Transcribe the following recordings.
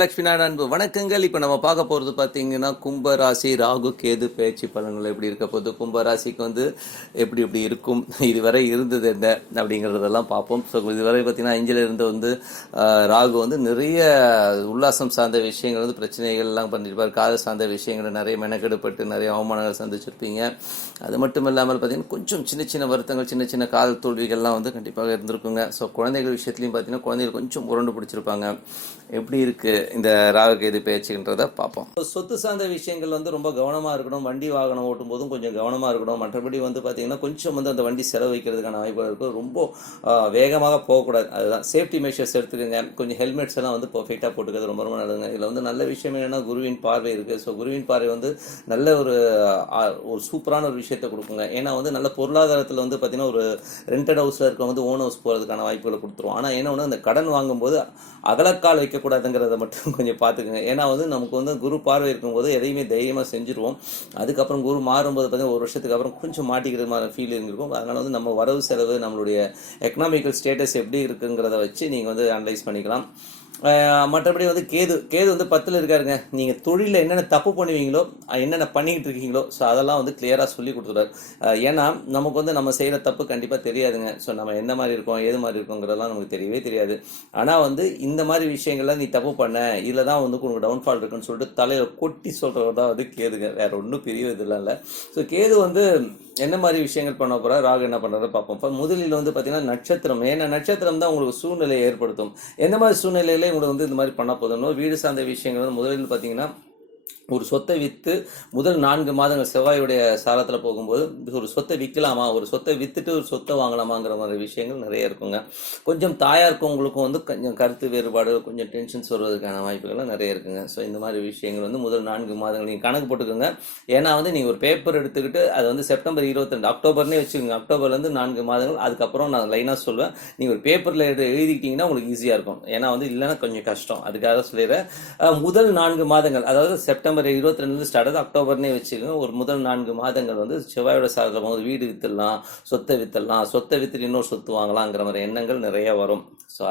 லட்சுமி நாராயண அன்பு வணக்கங்கள். இப்போ நம்ம பார்க்க போகிறது பார்த்தீங்கன்னா கும்பராசி ராகு கேது பேச்சு பலன்கள் எப்படி இருக்க போகுது, கும்பராசிக்கு வந்து எப்படி எப்படி இருக்கும், இதுவரை இருந்தது என்ன அப்படிங்கிறதெல்லாம் பார்ப்போம். ஸோ இதுவரை பார்த்தீங்கன்னா அஞ்சில் இருந்து வந்து ராகு வந்து நிறைய உல்லாசம் சார்ந்த விஷயங்கள் வந்து பிரச்சனைகள்லாம் பண்ணியிருப்பார். காதல் சார்ந்த விஷயங்கள் நிறைய மெனக்கெடுப்பட்டு நிறைய அவமானங்கள் சந்திச்சிருப்பீங்க. அது மட்டும் இல்லாமல் பார்த்தீங்கன்னா கொஞ்சம் சின்ன சின்ன வருத்தங்கள், சின்ன சின்ன காதல் தோல்விகள்லாம் வந்து கண்டிப்பாக இருந்திருக்குங்க. ஸோ குழந்தைகள் விஷயத்துலையும் பார்த்தீங்கன்னா குழந்தைகள் கொஞ்சம் உருண்டு பிடிச்சிருப்பாங்க. எப்படி இருக்கு இந்த ராகு கேது பேச்சுன்றதை பார்ப்போம். சொத்து சார்ந்த விஷயங்கள் வந்து ரொம்ப கவனமாக இருக்கணும். வண்டி வாகனம் ஓட்டும் போதும் கொஞ்சம் கவனமாக இருக்கணும். மற்றபடி வந்து பார்த்தீங்கன்னா கொஞ்சம் வந்து அந்த வண்டி செலவு வைக்கிறதுக்கான வாய்ப்புகள் இருக்கும். ரொம்ப வேகமாக போகக்கூடாது. அதுதான் சேஃப்டி மெஷர்ஸ் எடுத்துக்கோங்க. கொஞ்சம் ஹெல்மெட்ஸ் எல்லாம் வந்து பர்ஃபெக்டாக போட்டுக்கிறது ரொம்ப ரொம்ப நல்லதுங்க. இதில் வந்து நல்ல விஷயம் என்னென்னா குருவின் பார்வை இருக்குது. ஸோ குருவின் பார்வை வந்து நல்ல ஒரு சூப்பரான ஒரு விஷயத்தை கொடுக்குங்க. ஏன்னா வந்து நல்ல பொருளாதாரத்தில் வந்து பார்த்தீங்கன்னா ஒரு ரெண்டட் ஹவுஸில் இருக்க வந்து ஓன் ஹவுஸ் போகிறதுக்கான வாய்ப்புகளை கொடுத்துருவோம். ஆனால் ஏன்னா வந்து அந்த கடன் வாங்கும்போது அகலக்கால் வைக்கக்கூடாதுங்கிறத மட்டும் கொஞ்சம் பார்த்துக்குங்க. ஏன்னா வந்து நமக்கு வந்து குரு பார்வை இருக்கும்போது எதையுமே தைரியமாக செஞ்சுருவோம். அதுக்கப்புறம் குரு மாறும்போது பார்த்தீங்கன்னா ஒரு வருஷத்துக்கு அப்புறம் கொஞ்சம் மாட்டிக்கிற மாதிரி ஃபீலிங் இருக்கும். அதனால் வந்து நம்ம வரவு செலவு, நம்மளுடைய எக்கனாமிக்கல் ஸ்டேட்டஸ் எப்படி இருக்குங்கிறத வச்சு நீங்கள் வந்து அனலைஸ் பண்ணிக்கலாம். மற்றபடி வந்து கேது வந்து 10ல் இருக்காருங்க. நீங்கள் தொழிலில் என்னென்ன தப்பு பண்ணுவீங்களோ, என்னென்ன பண்ணிக்கிட்டு இருக்கீங்களோ, ஸோ அதெல்லாம் வந்து கிளியராக சொல்லி கொடுத்துருவார். ஏன்னா நமக்கு வந்து நம்ம செய்கிற தப்பு கண்டிப்பாக தெரியாதுங்க. ஸோ நம்ம எந்த மாதிரி இருக்கோம், ஏது மாதிரி இருக்கோங்கிறதெல்லாம் நமக்கு தெரியவே தெரியாது. ஆனால் வந்து இந்த மாதிரி விஷயங்கள்லாம் நீ தப்பு பண்ண, இதில் தான் வந்து உங்களுக்கு டவுன்ஃபால் இருக்குன்னு சொல்லிட்டு தலையில் கொட்டி சொல்கிறது தான் வந்து கேதுங்க. வேறு ஒன்றும் பெரிய இதெல்லாம் இல்லை. ஸோ கேது வந்து என்ன மாதிரி விஷயங்கள் பண்ண போகிறார், ராகு என்ன பண்ணுறதை பார்ப்போம். இப்போ முதலில் வந்து பார்த்தீங்கன்னா நட்சத்திரம், ஏன்னா நட்சத்திரம் தான் உங்களுக்கு சூழ்நிலையை ஏற்படுத்தும். எந்த மாதிரி சூழ்நிலையில உங்களுக்கு வந்து இந்த மாதிரி பண்ண போதும். வீடு சார்ந்த விஷயங்கள் வந்து முதலில் பார்த்தீங்கன்னா ஒரு சொத்தை விற்று முதல் 4 மாதங்கள் செவ்வாயுடைய சாரத்தில் போகும்போது ஒரு சொத்தை விற்கலாமா, ஒரு சொத்தை விற்றுட்டு ஒரு சொத்தை வாங்கலாமாங்கிற மாதிரி விஷயங்கள் நிறைய இருக்குங்க. கொஞ்சம் தாயாருக்கவங்களுக்கும் வந்து கொஞ்சம் கருத்து வேறுபாடு, கொஞ்சம் டென்ஷன்ஸ் வருவதற்கான வாய்ப்புகள்லாம் நிறைய இருக்குங்க. ஸோ இந்த மாதிரி விஷயங்கள் வந்து முதல் 4 மாதங்கள் நீங்கள் கணக்கு போட்டுக்கோங்க. ஏன்னா வந்து நீங்கள் ஒரு பேப்பர் எடுத்துக்கிட்டு அது வந்து செப்டம்பர் 22 அக்டோபர்னே வச்சுக்கோங்க. அக்டோபர்லேருந்து 4 மாதங்கள், அதுக்கப்புறம் நான் லைனாக சொல்லுவேன். நீங்கள் ஒரு பேப்பரில் எழுதிக்கிட்டிங்கன்னா உங்களுக்கு ஈஸியாக இருக்கும். ஏன்னா வந்து இல்லைன்னா கொஞ்சம் கஷ்டம். அதுக்காக சொல்லிடுறேன். முதல் 4 மாதங்கள், அதாவது செப்டம்பர் 22 ஸ்டார்ட் ஆகுது, அக்டோபர்னே வச்சுக்கோங்க. ஒரு முதல் 4 மாதங்கள் வந்து செவ்வாயோட சாதகம் போது வீடு வித்துடலாம், சொத்தை வித்துடலாம், சொத்தை வித்துட்டு இன்னொரு சொத்து வாங்கலாங்கிற மாதிரி எண்ணங்கள் நிறைய வரும். ஸோ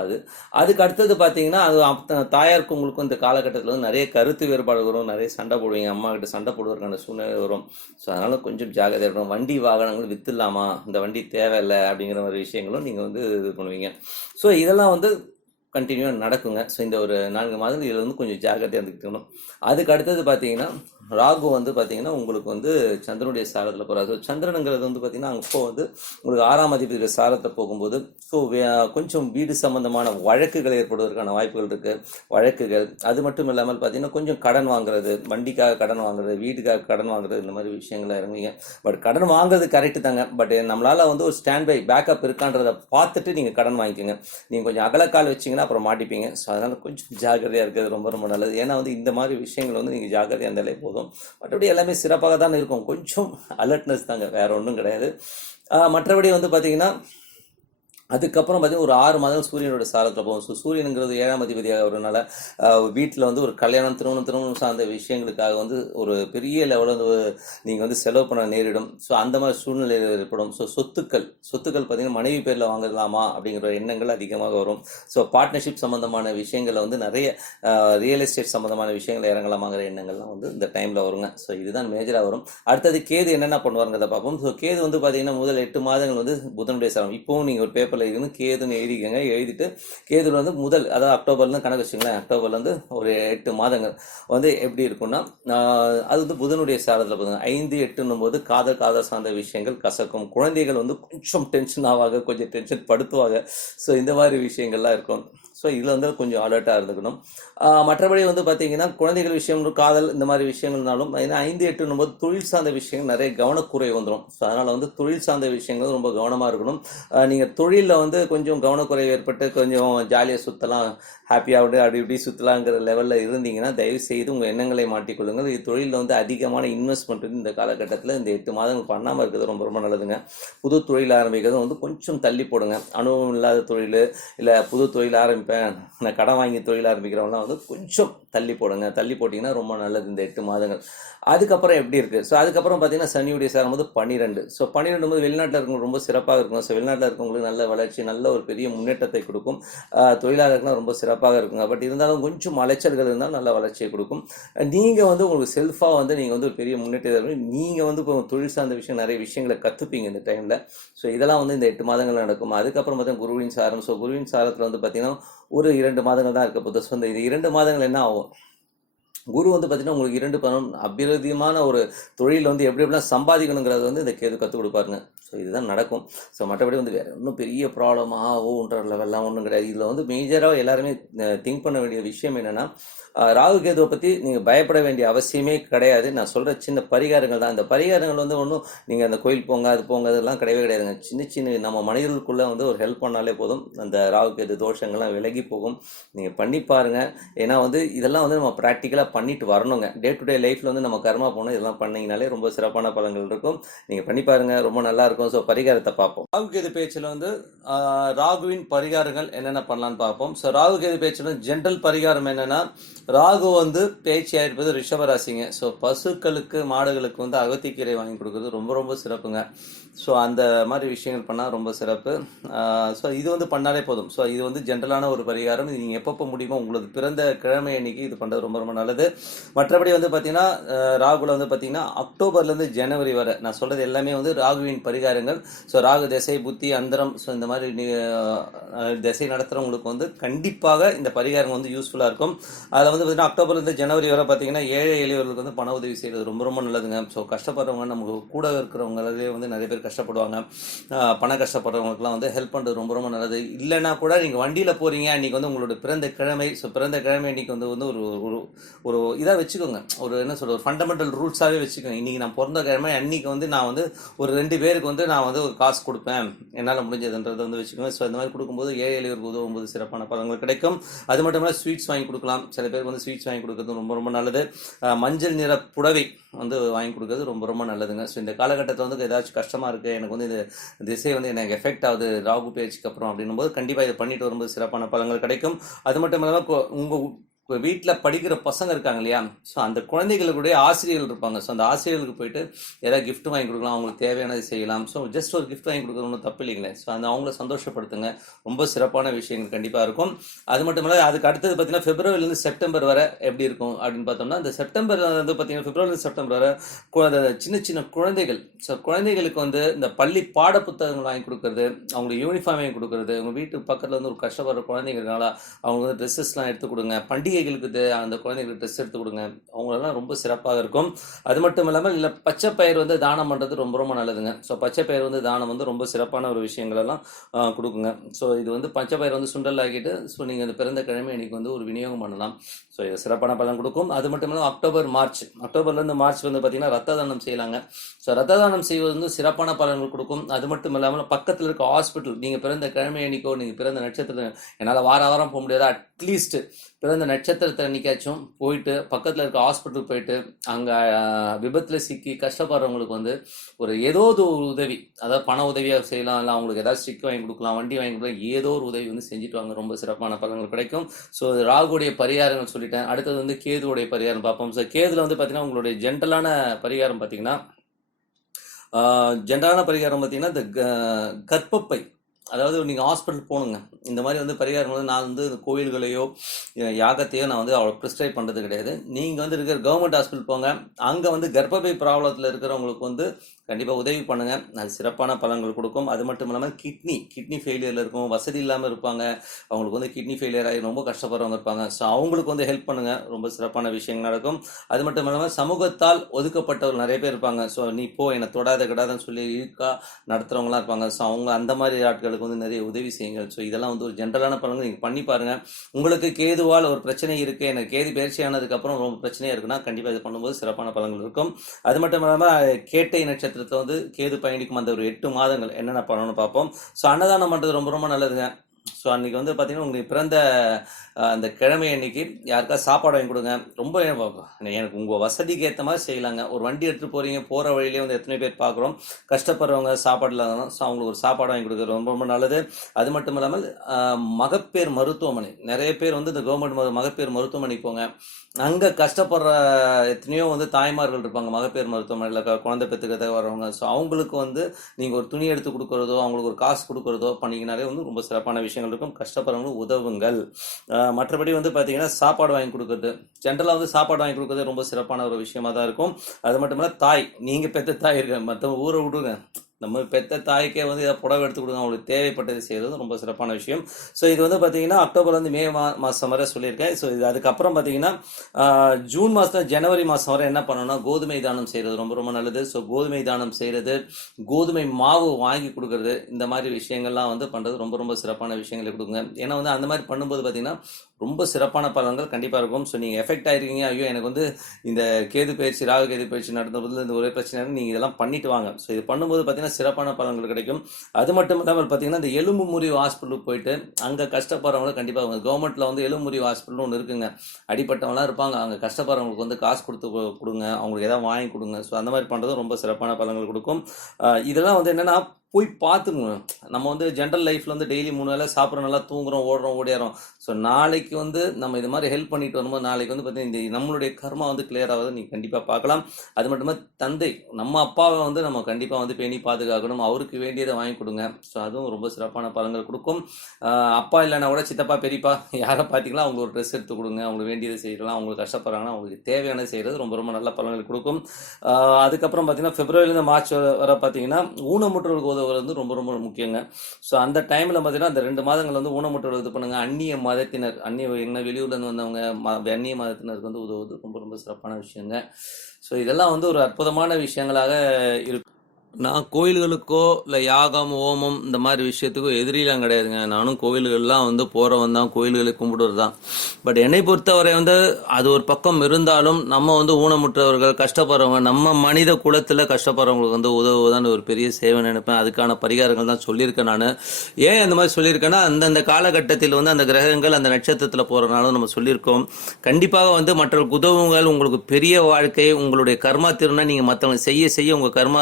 அதுக்கு அடுத்தது பார்த்தீங்கன்னா அது தாயாருக்கு உங்களுக்கும் இந்த காலகட்டத்தில் வந்து நிறைய கருத்து வேறுபாடு வரும், நிறைய சண்டை போடுவீங்க, அம்மா கிட்ட சண்டை போடுவதற்கான சூழ்நிலை வரும். ஸோ அதனால கொஞ்சம் ஜாகிரதை இருக்கணும். வண்டி வாகனங்கள் வித்துடலாமா, இந்த வண்டி தேவையில்லை அப்படிங்கிற மாதிரி விஷயங்களும் நீங்கள் வந்து இது பண்ணுவீங்க. ஸோ இதெல்லாம் வந்து கண்டினியூவாக நடக்குங்க. ஸோ இந்த ஒரு 4 மாதங்கள் இதில் வந்து கொஞ்சம் ஜாகிரதையாக இருந்துக்கணும். அதுக்கு அடுத்தது பார்த்தீங்கன்னா ராகு வந்து பார்த்தீங்கன்னா உங்களுக்கு வந்து சந்திரனுடைய சாரத்தில் போகிறார். ஸோ சந்திரனுங்கிறது வந்து பார்த்தீங்கன்னா அப்போ வந்து உங்களுக்கு 6ஆம் அதிபதியுடைய சாரத்தில் போகும்போது ஸோ கொஞ்சம் வீடு சம்பந்தமான வழக்குகள் ஏற்படுவதற்கான வாய்ப்புகள் இருக்குது. வழக்குகள், அது மட்டும் இல்லாமல் பார்த்தீங்கன்னா கொஞ்சம் கடன் வாங்குறது, வண்டிக்காக கடன் வாங்குறது, வீட்டுக்காக கடன் வாங்குறது, இந்த மாதிரி விஷயங்களை இறங்குவீங்க. பட் கடன் வாங்குறது கரெக்டு தாங்க. பட் நம்மளால் வந்து ஒரு ஸ்டாண்ட் பை பேக்கப் இருக்கான்றதை பார்த்துட்டு நீங்கள் கடன் வாங்கிக்கோங்க. நீங்கள் கொஞ்சம் அகலக்கால் வச்சிங்கன்னா அப்புறம் மாட்டிப்பீங்க. ஸோ அதனால் கொஞ்சம் ஜாகிரதையாக இருக்கிறது ரொம்ப ரொம்ப நல்லது. ஏன்னா வந்து இந்த மாதிரி விஷயங்கள் வந்து நீங்கள் ஜாகிரதையாக இருந்தாலே போதும். மற்றபடி எல்லாமே சிறப்பாக தான் இருக்கும். கொஞ்சம் அலர்ட்னஸ் தாங்க, வேற ஒன்றும் கிடையாது. மற்றபடி வந்து பார்த்தீங்கன்னா அதுக்கப்புறம் பார்த்தீங்கன்னா ஒரு 6 மாதம் சூரியனோட சாரத்தில் போகும். ஸோ சூரியனுங்கிறது 7ஆம் அதிபதியாக வரனால வீட்டில் வந்து ஒரு கல்யாணம், திருமணம் சார்ந்த விஷயங்களுக்காக வந்து ஒரு பெரிய லெவலில் வந்து நீங்கள் வந்து செலவு பண்ண நேரிடும். ஸோ அந்த மாதிரி சூழ்நிலை ஏற்படும். ஸோ சொத்துக்கள் பார்த்தீங்கன்னா மனைவி பேரில் வாங்கலாமா அப்படிங்கிற எண்ணங்கள் அதிகமாக வரும். ஸோ பார்ட்னர்ஷிப் சம்மந்தமான விஷயங்களில் வந்து நிறைய ரியல் எஸ்டேட் சம்மந்தமான விஷயங்கள் இறங்கலாமாங்கிற எண்ணங்கள்லாம் வந்து இந்த டைமில் வருங்க. ஸோ இதுதான் மேஜராக வரும். அடுத்தது கேது என்னென்ன பண்ணுவாருங்கிறத பார்ப்போம். ஸோ கேது வந்து பார்த்தீங்கன்னா முதல் 8 மாதங்கள் வந்து புதனுடைய சாரம். இப்போவும் நீங்கள் ஒரு பேப்பர் கேதுன்னு எழுதிக்கங்க. எழுதிட்டு கேது வந்து முதல், அதாவது அக்டோபர்லேருந்து கணக்கு வச்சுங்களேன். அக்டோபர்லேருந்து ஒரு 8 மாதங்கள் வந்து எப்படி இருக்குன்னா அது வந்து புதனுடைய சாரத்தில் போதுங்க. 5, 8ன்னும் போது காதல் சார்ந்த விஷயங்கள் கசக்கும். குழந்தைகள் வந்து கொஞ்சம் டென்ஷன் ஆவாங்க, கொஞ்சம் டென்ஷன் படுத்துவாங்க. ஸோ இந்த மாதிரி விஷயங்கள்லாம் இருக்கும். ஸோ இதில் வந்து கொஞ்சம் அலர்ட்டாக இருந்துக்கணும். மற்றபடி வந்து பார்த்தீங்கன்னா குழந்தைகள் விஷயம், காதல், இந்த மாதிரி விஷயங்கள்னாலும் ஏன்னா 5, 8ன்னும் போது தொழில் சார்ந்த விஷயங்கள் நிறைய கவனக்குறை வந்துடும். ஸோ அதனால் வந்து தொழில் சார்ந்த விஷயங்கள் ரொம்ப கவனமாக இருக்கணும். நீங்கள் தொழிலில் வந்து கொஞ்சம் கவனக்குறை ஏற்பட்டு கொஞ்சம் ஜாலியாக சுற்றலாம், ஹாப்பியாக அப்படி இப்படி சுற்றலாங்கிற லெவலில் இருந்தீங்கன்னா தயவு செய்து உங்கள் எண்ணங்களை மாட்டிக்கொள்ளுங்கள். இது தொழிலில் வந்து அதிகமான இன்வெஸ்ட்மெண்ட் வந்து இந்த காலகட்டத்தில் இந்த 8 மாதங்கள் பண்ணாமல் இருக்கிறது ரொம்ப ரொம்ப நல்லதுங்க. புது தொழில் ஆரம்பிக்கிறது வந்து கொஞ்சம் தள்ளி போடுங்க. அனுபவம் இல்லாத தொழில் இல்லை புது தொழில் ஆரம்பிப்பேன் ஆரம்பிப்பேன், நான் கடன் வாங்கி தொழில் ஆரம்பிக்கிறவங்களாம் வந்து கொஞ்சம் தள்ளி போடுங்க. தள்ளி போட்டிங்கன்னா ரொம்ப நல்லது இந்த 8 மாதங்கள். அதுக்கப்புறம் எப்படி இருக்குது? ஸோ அதுக்கப்புறம் பார்த்தீங்கன்னா சனியுடைய சேரும்போது 12. ஸோ 12 போது வெளிநாட்டில் இருக்கவங்க ரொம்ப சிறப்பாக இருக்கும். ஸோ வெளிநாட்டில் இருக்கவங்களுக்கு நல்ல வளர்ச்சி, நல்ல ஒரு பெரிய முன்னேற்றத்தை கொடுக்கும். தொழிலாளர்கள்லாம் ரொம்ப சிறப்பாக இருக்குங்க. பட் இருந்தாலும் கொஞ்சம் அலைச்சல்கள் இருந்தாலும் நல்ல வளர்ச்சியை கொடுக்கும். நீங்கள் வந்து உங்களுக்கு செல்ஃபாக வந்து நீங்கள் வந்து ஒரு பெரிய முன்னேற்றத்தை நீங்கள் வந்து இப்போ தொழில் சார்ந்த விஷயம் நிறைய விஷயங்களை கற்றுப்பீங்க இந்த டைமில். ஸோ இதெல்லாம் வந்து இந்த 8 மாதங்கள் நடக்கும். அதுக்கப்புறம் பார்த்தீங்கன்னா குருவின் சாரம். ஸோ குருவின் சாரத்தில் வந்து பார்த்தீங்கன்னா ஒரு 2 மாதங்கள் தான் இருக்க போகுது. ஸோ இந்த 2 மாதங்கள் என்ன ஆகும்? குரு வந்து பார்த்தீங்கன்னா உங்களுக்கு 2 பணம் அபிரதியமான ஒரு தொழில் வந்து எப்படி எப்படிலாம் சம்பாதிக்கணுங்கிறது வந்து இந்த கேது கற்றுக் கொடுப்பாருங்க. ஸோ இதுதான் நடக்கும். ஸோ மற்றபடி வந்து வேறு இன்னும் பெரிய ப்ராப்ளமாக ஓன்ற லெவல்லாம் ஒன்றும் கிடையாது. இதில் வந்து மேஜராக எல்லாருமே திங்க் பண்ண வேண்டிய விஷயம் என்னென்னா, ராகு கேதுவை பற்றி நீங்கள் பயப்பட வேண்டிய அவசியமே கிடையாது. நான் சொல்கிற சின்ன பரிகாரங்கள் தான். இந்த பரிகாரங்கள் வந்து ஒன்றும் நீங்கள் அந்த கோயில் போங்க அது போங்க அதெல்லாம் கிடையவே கிடையாதுங்க. சின்ன சின்ன நம்ம மனிதர்களுக்குள்ளே வந்து ஒரு ஹெல்ப் பண்ணாலே போதும், அந்த ராகு கேது தோஷங்கள்லாம் விலகி போகும். நீங்கள் பண்ணி பாருங்கள். ஏன்னா வந்து இதெல்லாம் வந்து நம்ம ப்ராக்டிக்கலாக பண்ணிட்டு வரணுங்க. டே டு டே லைஃப்பில் வந்து நம்ம கர்மா போகணும். இதெல்லாம் பண்ணிங்கனாலே ரொம்ப சிறப்பான பலன்கள் இருக்கும். நீங்கள் பண்ணி பாருங்கள், ரொம்ப நல்லாயிருக்கும். ஸோ பரிகாரத்தை பார்ப்போம். ராகு கேது பேச்சில் வந்து ராகுவின் பரிகாரங்கள் என்னென்ன பண்ணலான்னு பார்ப்போம். ஸோ ராகு கேது பேச்சில் ஜென்ரல் பரிகாரம் என்னென்னா, ராகு வந்து பேச்சியாக இருப்பது ரிஷபராசிங்க. ஸோ பசுக்களுக்கு மாடுகளுக்கு வந்து அகத்திக்கீரை வாங்கி கொடுக்குறது ரொம்ப ரொம்ப சிறப்புங்க. ஸோ அந்த மாதிரி விஷயங்கள் பண்ணால் ரொம்ப சிறப்பு. ஸோ இது வந்து பண்ணாலே போதும். ஸோ இது வந்து ஜென்ரலான ஒரு பரிகாரம். இது நீங்கள் எப்பப்போ முடியுமோ உங்களுக்கு பிறந்த கிழமை அன்னைக்கு இது பண்ணுறது ரொம்ப ரொம்ப நல்லது. மற்றபடி வந்து பார்த்தீங்கன்னா ராகுல வந்து பார்த்தீங்கன்னா அக்டோபர்லேருந்து ஜனவரி வரை நான் சொல்கிறது எல்லாமே வந்து ராகுவின் பரிகாரங்கள். ஸோ ராகு திசை புத்தி அந்தரம் ஸோ இந்த மாதிரி திசை நடத்துகிறவங்களுக்கு வந்து கண்டிப்பாக இந்த பரிகாரம் வந்து யூஸ்ஃபுல்லாக இருக்கும். அதில் வந்து பார்த்தீங்கன்னா அக்டோபர்லேருந்து ஜனவரி வரை பார்த்தீங்கன்னா ஏழை எளியவர்களுக்கு வந்து பண உதவி செய்கிறது ரொம்ப ரொம்ப நல்லதுங்க. ஸோ கஷ்டப்படுறவங்க நமக்கு கூட இருக்கிறவங்களே வந்து நிறைய பேர் கஷ்டப்படுவாங்க. பண கஷ்டப்படுறவங்களுக்குலாம் வந்து ஹெல்ப் பண்ணுறது ரொம்ப ரொம்ப நல்லது. இல்லைன்னா கூட நீங்கள் வண்டியில் போகிறீங்க, அன்றைக்கி வந்து உங்களோட பிறந்த கிழமை. ஸோ பிறந்த கிழமை அன்றைக்கி வந்து ஒரு ஒரு இதாக வச்சுக்கோங்க. ஒரு என்ன சொல்கிறது, ஒரு ஃபண்டமெண்டல் ரூல்ஸாகவே வச்சுக்கோங்க. இன்றைக்கி நான் பிறந்த கிழமை அன்றைக்கி வந்து நான் வந்து ஒரு 2 பேருக்கு வந்து நான் வந்து ஒரு காசு கொடுப்பேன், என்னால் முடிஞ்சதுன்றதை வந்து வச்சுக்கோங்க. ஸோ இந்த மாதிரி கொடுக்கும்போது ஏழை எளியவருக்கு உதவும்போது சிறப்பான பலன்கள் கிடைக்கும். அது மட்டும் இல்லாமல் ஸ்வீட்ஸ் வாங்கி கொடுக்கலாம். சில பேருக்கு வந்து ஸ்வீட்ஸ் வாங்கி கொடுக்குறது ரொம்ப ரொம்ப நல்லது. மஞ்சள் நிற புடவை வந்து வாங்கி கொடுக்குறது ரொம்ப ரொம்ப நல்லதுங்க. ஸோ இந்த காலகட்டத்தில் வந்து ஏதாச்சும் கஷ்டமாக இருக்குது, எனக்கு வந்து இந்த திசை வந்து எனக்கு எஃபெக்ட் ஆகுது ராகு பேச்சுக்கு அப்புறம் அப்படின்னும் போது கண்டிப்பாக இதை பண்ணிட்டு வரும்போது சிறப்பான பலன்கள் கிடைக்கும். அது மட்டும் இல்லாமல் உங்கள் வீட்டில் படிக்கிற பசங்க இருக்காங்க இல்லையா, ஸோ அந்த குழந்தைகளுடைய ஆசிரியர்கள் இருப்பாங்க. ஸோ அந்த ஆசிரியர்களுக்கு போயிட்டு ஏதாவது கிஃப்ட் வாங்கி கொடுக்கலாம், அவங்களுக்கு தேவையானது செய்யலாம். ஸோ ஜஸ்ட் ஒரு கிஃப்ட் வாங்கி கொடுக்குறது ஒன்றும் தப்பு இல்லைங்களே. ஸோ அந்த அவங்கள சந்தோஷப்படுத்துங்க, ரொம்ப சிறப்பான விஷயங்கள் கண்டிப்பாக இருக்கும். அது மட்டும் இல்லை, அதுக்கு அடுத்தது பார்த்தீங்கன்னா பிப்ரவரிலேருந்து செப்டம்பர் வரை எப்படி இருக்கும் அப்படின்னு பார்த்தோம்னா, இந்த செப்டம்பர் வந்து பார்த்தீங்கன்னா பிப்ரவரிலேருந்து செப்டம்பர் வரை சின்ன சின்ன குழந்தைகள், ஸோ குழந்தைகளுக்கு வந்து இந்த பள்ளி பாட புத்தகங்கள் வாங்கி கொடுக்குறது, அவங்களுக்கு யூனிஃபார்ம் வாங்கி கொடுக்குறது, உங்கள் வீட்டு பக்கத்தில் வந்து ஒரு கஷ்டப்படுற குழந்தைங்கனால அவங்களுக்கு வந்து ட்ரெஸ்ஸஸ்லாம் எடுத்து கொடுங்க, பண்டிகைகளுக்கு அந்த குழந்தைங்களுக்கு ட்ரெஸ் எடுத்து கொடுங்க, அவங்களெல்லாம் ரொம்ப சிறப்பாக இருக்கும். அது மட்டும் இல்லாமல் இல்லை பச்சை பயிர் வந்து தானம் பண்ணுறது ரொம்ப ரொம்ப நல்லதுங்க. ஸோ பச்சை பயிர் வந்து தானம் வந்து ரொம்ப சிறப்பான ஒரு விஷயங்களெல்லாம் கொடுக்குங்க. ஸோ இது வந்து பச்சை பயிர் வந்து சுண்டல் ஆக்கிட்டு ஸோ நீங்கள் அந்த பிறந்த கிழமை இன்னைக்கு வந்து ஒரு விநியோகம் பண்ணலாம். ஸோ இது சிறப்பான பலன் கொடுக்கும். அது மட்டும் இல்லாமல் அக்டோபர்லேருந்து மார்ச் வந்து பார்த்தீங்கன்னா ரத்த தானம் செய்யலாங்க. ஸோ ரத்த தானம் செய்வது வந்து சிறப்பான பலன்கள் கொடுக்கும். அது மட்டும் இல்லாமல் பக்கத்தில் இருக்க ஹாஸ்பிட்டல், நீங்கள் பிறந்த கிழமை அன்னைக்கோ நீங்கள் பிறந்த நட்சத்திரம், என்னால் வாரம் போக முடியாது, அட்லீஸ்ட் பிறந்த நட்சத்திரத்தை அன்னைக்காச்சும் போயிட்டு பக்கத்தில் இருக்க ஹாஸ்பிட்டலுக்கு போயிட்டு அங்கே விபத்தில் சிக்கி கஷ்டப்படுறவங்களுக்கு வந்து ஒரு ஏதோ ஒரு உதவி, அதாவது பண உதவியாக செய்யலாம், இல்லை அவங்களுக்கு ஏதாவது ஸ்டிக் வாங்கி கொடுக்கலாம், வண்டி வாங்கி கொடுக்கலாம், ஏதோ ஒரு உதவி வந்து செஞ்சுட்டு வாங்க, ரொம்ப சிறப்பான பலன்கள் கிடைக்கும். ஸோ ராகுடைய பரிகாரங்கள் சொல்லிட்டேன். அடுத்தது வந்து கேதுவுடைய பரிகாரம் பார்ப்போம். ஸோ கேதுல வந்து பார்த்தீங்கன்னா உங்களுடைய ஜென்ரலான பரிகாரம் பார்த்தீங்கன்னா இந்த கர்ப்பப்பை, அதாவது நீங்கள் ஹாஸ்பிட்டல் போகணுங்க, இந்த மாதிரி வந்து பரிகாரம் வந்து நான் வந்து கோயில்களையோ யாகத்தையோ நான் வந்து அவ்வளோ ப்ரிஸ்கிரைப் பண்ணுறது கிடையாது. நீங்கள் வந்து இருக்கிற கவர்மெண்ட் ஹாஸ்பிட்டல் போங்க, அங்கே வந்து கர்ப்பப்பை ப்ராப்ளத்தில் இருக்கிறவங்களுக்கு வந்து கண்டிப்பாக உதவி பண்ணுங்கள், அது சிறப்பான பலன்கள் கொடுக்கும். அது மட்டும் இல்லாமல் கிட்னி ஃபெயிலியரில் இருக்கும், வசதி இல்லாமல் இருப்பாங்க, அவங்களுக்கு வந்து கிட்னி ஃபெயிலியர் ஆகி ரொம்ப கஷ்டப்படுறவங்க இருப்பாங்க. ஸோ அவங்களுக்கு வந்து ஹெல்ப் பண்ணுங்கள், ரொம்ப சிறப்பான விஷயங்கள் நடக்கும். அது மட்டும் இல்லாமல் சமூகத்தால் ஒதுக்கப்பட்டவர்கள் நிறைய பேர் இருப்பாங்க. ஸோ நீ போ என்னை தொடாதன்னு சொல்லி இழுக்கா நடத்துகிறவங்களாம் இருப்பாங்க. ஸோ அவங்க அந்த மாதிரி ஆட்களுக்கு வந்து நிறைய உதவி செய்யுங்கள். ஸோ இதெல்லாம் வந்து ஒரு ஜென்ரலான பலன்கள், நீங்கள் பண்ணி பாருங்கள். உங்களுக்கு கேதுவால் ஒரு பிரச்சனை இருக்குது, எனக்கு கேது பயிற்சி ஆனதுக்கப்புறம் ரொம்ப பிரச்சனையாக இருக்குன்னா கண்டிப்பாக இது பண்ணும்போது சிறப்பான பலன்கள் இருக்கும். அது மட்டும் இல்லாமல் கேட்டை நட்சத்திரத்தை வந்து கேது பயணிக்கும் அந்த ஒரு 8 மாதங்கள் என்னென்ன பண்ணணும்னு பார்ப்போம். ஸோ அன்னதானம் பண்ணுறது ரொம்ப ரொம்ப நல்லதுங்க. ஸோ அன்றைக்கி வந்து பார்த்தீங்கன்னா உங்களுக்கு பிறந்த அந்த கிழமை அன்னைக்கு யாருக்கா சாப்பாடு வாங்கி கொடுங்க. ரொம்ப எனக்கு உங்கள் வசதிக்கு ஏற்ற மாதிரி செய்யலாங்க. ஒரு வண்டி எடுத்துகிட்டு போகிறீங்க, போகிற வழியிலே வந்து எத்தனை பேர் பார்க்குறோம் கஷ்டப்படுறவங்க சாப்பாடு இல்லாதவங்க. ஸோ அவங்களுக்கு ஒரு சாப்பாடு வாங்கி கொடுக்குறது ரொம்ப ரொம்ப நல்லது. அது மட்டும் இல்லாமல் மகப்பேறு மருத்துவமனை, நிறைய பேர் வந்து இந்த கவர்மெண்ட் மகப்பேறு மருத்துவமனைக்கு போங்க. அங்கே கஷ்டப்படுற எத்தனையோ வந்து தாய்மார்கள் இருப்பாங்க மகப்பேறு மருத்துவமனையில் குழந்தை பெற்றுக்கிறதுக்கு வரவங்க. ஸோ அவங்களுக்கு வந்து நீங்கள் ஒரு துணி எடுத்து கொடுக்குறதோ, அவங்களுக்கு ஒரு காசு கொடுக்குறதோ பண்ணிங்கனாலே வந்து ரொம்ப சிறப்பான விஷயங்கள் இருக்கும். கஷ்டப்படுறவங்களுக்கு உதவுங்கள். மற்றபடி வந்து பார்த்தீங்கன்னா சாப்பாடு வாங்கி கொடுக்குறது, ஜென்ரலாக வந்து சாப்பாடு வாங்கி கொடுக்குறது ரொம்ப சிறப்பான ஒரு விஷயமா தான் இருக்கும். அது மட்டும் இல்லை, தாய், நீங்கள் பெற்ற தாய் இருக்க மற்றவங்க ஊரை விடுங்க, நம்ம பெற்ற தாய்க்கே வந்து இதை புடவை எடுத்து கொடுங்க, அவங்களுக்கு தேவைப்பட்டது செய்கிறது ரொம்ப சிறப்பான விஷயம். ஸோ இது வந்து பார்த்தீங்கன்னா அக்டோபர்லேருந்து மே மாதம் வரை சொல்லியிருக்கேன். ஸோ இது அதுக்கப்புறம் பார்த்தீங்கன்னா ஜூன் மாதம் ஜனவரி மாதம் வரை என்ன பண்ணணும்னா கோதுமை தானம் செய்கிறது ரொம்ப ரொம்ப நல்லது. ஸோ கோதுமை தானம் செய்கிறது, கோதுமை மாவு வாங்கி கொடுக்குறது, இந்த மாதிரி விஷயங்கள்லாம் வந்து பண்ணுறது ரொம்ப ரொம்ப சிறப்பான விஷயங்களை கொடுங்க. ஏன்னா வந்து அந்த மாதிரி பண்ணும்போது பார்த்தீங்கன்னா ரொம்ப சிறப்பான பலன்கள் கண்டிப்பாக இருக்கும். ஸோ நீங்கள் எஃபெக்ட் ஆகிருக்கீங்க, ஐயோ எனக்கு வந்து இந்த கேது பயிற்சி ராகு கேது பயிற்சி நடந்தபோது இந்த ஒரே பிரச்சனை, நீங்கள் இதெல்லாம் பண்ணிட்டு வாங்க. ஸோ இது பண்ணும்போது பார்த்தீங்கன்னா சிறப்பான பலன்கள் கிடைக்கும். அது மட்டும் இல்லாமல் பார்த்தீங்கன்னா இந்த எலும்பு முறிவு ஹாஸ்பிட்டலுக்கு போயிட்டு அங்கே கஷ்டப்படுறவங்க கண்டிப்பாக கவர்மெண்ட்டில் வந்து எலும்பு முறிவு ஹாஸ்பிட்டல் ஒன்று இருக்குங்க. அடிப்பட்டவங்களாம் இருப்பாங்க, அங்கே கஷ்டப்படுறவங்களுக்கு வந்து காசு கொடுத்து கொடுங்க, அவங்களுக்கு எதாவது வாங்கி கொடுங்க. ஸோ அந்த மாதிரி பண்ணுறதும் ரொம்ப சிறப்பான பலன்கள் கொடுக்கும். இதெல்லாம் வந்து என்னென்னா போய் பார்த்துக்கணும். நம்ம வந்து ஜென்ரல் லைஃப்பில் வந்து டெய்லி 3 வேளை சாப்பிட்றோம், நல்லா தூங்குறோம், ஓடுறோம், ஓடியாரோம். ஸோ நாளைக்கு வந்து நம்ம இது மாதிரி ஹெல்ப் பண்ணிட்டு வரும்போது நாளைக்கு வந்து பார்த்தீங்கன்னா இந்த நம்மளுடைய கர்மா வந்து கிளியர் ஆகுது, நீங்கள் கண்டிப்பாக பார்க்கலாம். அது மட்டும் இல்லாமல் தந்தை, நம்ம அப்பாவை வந்து நம்ம கண்டிப்பாக வந்து பேணி பாதுகாக்கணும், அவருக்கு வேண்டியதை வாங்கி கொடுங்க. ஸோ அதுவும் ரொம்ப சிறப்பான பலன்கள் கொடுக்கும். அப்பா இல்லைன்னா கூட சித்தப்பா பெரியப்பா யாரை பார்த்தீங்களா அவங்களுக்கு ஒரு ட்ரெஸ் எடுத்து கொடுங்க, அவங்களுக்கு வேண்டியதை செய்யலாம். அவங்களுக்கு கஷ்டப்படுறாங்கன்னா அவங்களுக்கு தேவையான செய்கிறது ரொம்ப ரொம்ப நல்ல பலன்கள் கொடுக்கும். அதுக்கப்புறம் பார்த்தீங்கன்னா பிப்ரவரிலேருந்து மார்ச் வரை பார்த்தீங்கன்னா ஊனமுற்றோருக்கு வந்து ரொம்ப ரொம்ப முக்கியங்க. ஸோ அந்த டைமில் பார்த்தீங்கன்னா அந்த 2 மாதங்கள் வந்து ஊனமுற்றோர் இது பண்ணுங்க. அந்நிய மதத்தினர், என்ன வெளியூர்லேருந்து வந்தவங்க அந்நிய மதத்தினருக்கு வந்து உதவுவது ரொம்ப ரொம்ப சிறப்பான விஷயங்க. ஸோ இதெல்லாம் வந்து ஒரு அற்புதமான விஷயங்களாக இருக்கும். நான் கோயில்களுக்கோ இல்லை யாகம் ஓமம் இந்த மாதிரி விஷயத்துக்கோ எதிரிலாம் கிடையாதுங்க. நானும் கோயில்கள்லாம் வந்து போகிறவன் தான், கோயில்களை கும்பிடுறது தான். பட் என்னை பொறுத்தவரை வந்து அது ஒரு பக்கம் இருந்தாலும் நம்ம வந்து ஊனமுற்றவர்கள் கஷ்டப்படுறவங்க, நம்ம மனித குலத்தில் கஷ்டப்படுறவங்களுக்கு வந்து உதவுவதான் ஒரு பெரிய சேவை நினைப்பேன். அதுக்கான பரிகாரங்கள் தான் சொல்லியிருக்கேன் நான். ஏன் அந்த மாதிரி சொல்லியிருக்கேன்னா அந்தந்த காலகட்டத்தில் வந்து அந்த கிரகங்கள் அந்த நட்சத்திரத்தில் போகிறனாலும் நம்ம சொல்லியிருக்கோம். கண்டிப்பாக வந்து மற்றவர்களுக்கு உதவுங்கள். உங்களுக்கு பெரிய வாழ்க்கை, உங்களுடைய கர்மா திருநா நீங்கள் மற்றவங்க செய்ய செய்ய உங்கள் கர்மா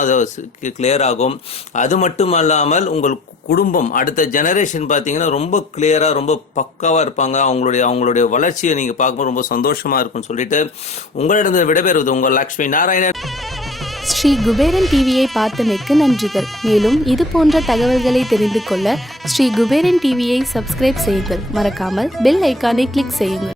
கிளியர் ஆகும். அது மட்டும் அல்லாமல் உங்கள் குடும்பம் அடுத்த ஜெனரேஷன் பார்த்தீங்கன்னா ரொம்ப கிளியராக ரொம்ப பக்காவாக இருப்பாங்க. அவங்களுடைய வளர்ச்சியை நீங்கள் பார்க்கும்போது ரொம்ப சந்தோஷமாக இருக்கும்னு சொல்லிட்டு உங்களிடம் விடைபெறுவது உங்கள் லக்ஷ்மி நாராயணன். ஸ்ரீ குபேரன் டிவியை பார்த்தமைக்கு நன்றிகள். மேலும் இது போன்ற தகவல்களை தெரிந்து கொள்ள ஸ்ரீ குபேரன் டிவியை சப்ஸ்கிரைப் செய்யுங்கள். மறக்காமல் பெல் ஐக்கானை கிளிக் செய்யுங்கள்.